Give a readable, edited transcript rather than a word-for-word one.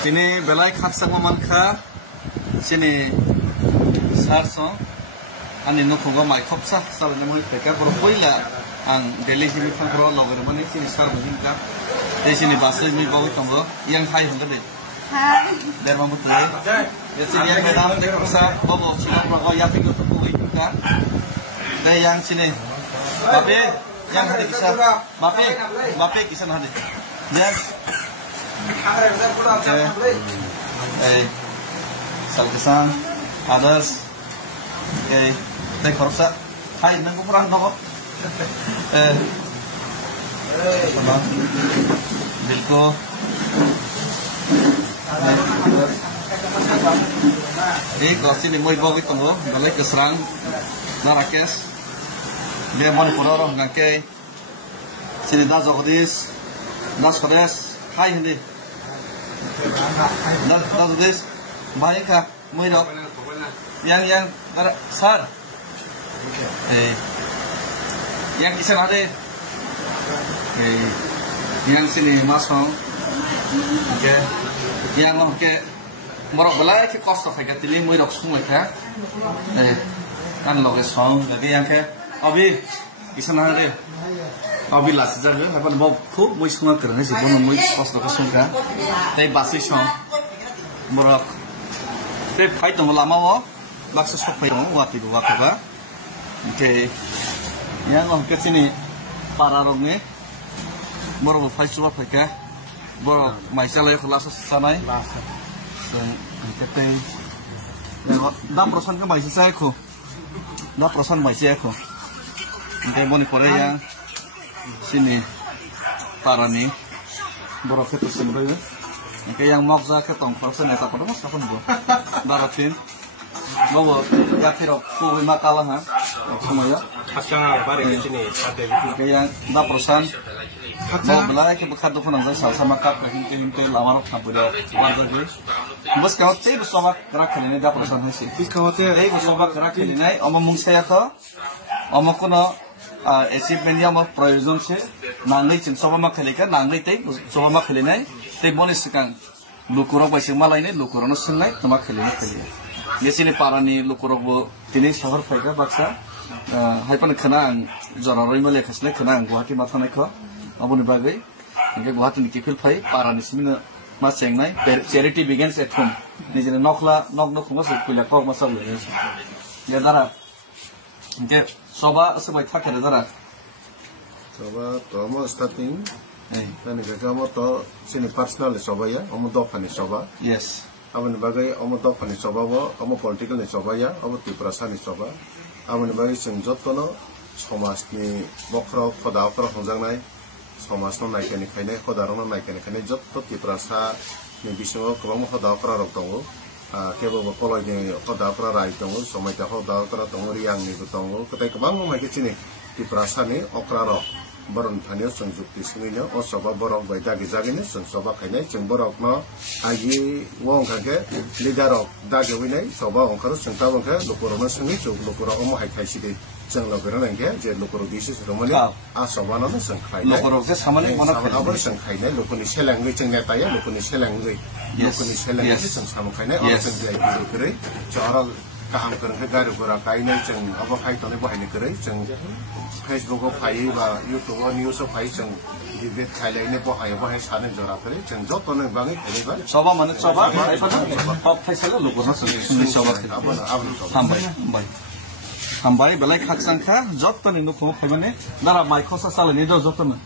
Ini belai khak sang mamanka sini sarso ani no khogo mai khopsa sal ne moi peka bro poila ang Delhi himi khang bro logar mani sini sar mujin ka te sini basai mi bawi tongo yang hai hunda de hai der ma mutu ye sini yang medam de khopsa bobo sina bro ya pingo to koi ka de yang sini bape yang hade kisa bape kisa hade dan Salkesan, others, they korsa, hai nangku perang dong, bilko, ini kalau sini mau bawa itu loh, balik ke serang, narakes, dia mau dikurang ngake, sini das okudis, das kodes, hai hindi. Das this baik kah? Mau dok? Yang sar. Yang kisah ada. Yang sini masuk. Oke. Yang oke. Morok belai ke kos tak kayak tili mau dok semua kah? Kan loges hong. Jadi yang ke abi kisah ada. Abi lah sejak itu, apa mau ku mau semua kerana sih, mau kos tak semua. Tapi basis hong. Morok. Tapi fight tu lama wo, bakso sok fight tu waktu ba. Okay. Yang orang ke sini para orang ni, morok fight suap ke, morok masalah kelas sana. So, kita yang 10% ke masih saya ku, 10% masih aku. Okay, mau ni Korea yang sini para ni borok itu sendiri. Yang mau ke tong persen itu apa mas kapan bu? Baratin, bawa ya kira puluh makalah ha, semua ya. Pasang apa di sini? Yang 10%. Mau belai ke bekat tu pun nanti sama kap hintai lama nak boleh warga gue. Bos kau teh bersama gerak kali ini 10% hasil. Kau teh bersama gerak kali ini, omong mungsaya ke, omong kono achievement yang mau proyojon sih, nangai cint sama mak kali kan, nangai teh sama mak kali ini, teh bonus sekarang. Lukurok masih malah ini lukurok nusulai, temak kali ini kali. Di sini para ni lukurok bu, ini sahur mereka baksa, hai pan kenang, jororoi malah kesini kenang, Guwahati mata naik ke, abu ni bagai, ini Guwahati ni kipil pai, para ni sini mas cengai, charity begins at home. Ni jadi nok masuk kuliah kok masuk lagi. Ya darah, ini soba sebaik tak ada darah. Soba, tomo starting. Dan kamu to sini personal soba ya, kamu to fani soba. Yes. Amun bagai kamu to fani soba wo, kamu political ni soba ya, kamu tiprasa ni soba. Amun bagai senjot kono, somas ni bokro khoda okro hongjang nai, somas no naik ni kainai khoda rong naik ni kainai jot to tiprasa ni bismo kamu khoda okro rong tongo. Kebo bokoloi ni khoda okro rai tongo, somai ta khoda okro tongo riang ni tongo. Ketai kebang mai ke sini tiprasa ni okra ro. Boron thani songjukti singino o soba borok baita gizagini son soba khainai chung borok no agi wong khake leader ok dage winai soba onkaro chungta bongkha lokoro no sungi chuk lokoro omo hai khaisi de chung lokoro nangke je lokoro disis romani a soba no sung khainai lokoro je samane mona abor sung khainai lokoni selangui chung ya taya lokoni selangui sung samu khainai o chung jai kure chara kaham kerana garu gora kainai chung abo khai tone bahai ne kure chung Facebook ko phai ba YouTube ko news ko phai chung debate khailai ne bahai sane jora kure chung jot tone bangai khale ba soba mane soba pop faisal lo ko suni soba hambai belai khak sangkha jot tone no ko phai mane dara mai khosa sala ni do jot tone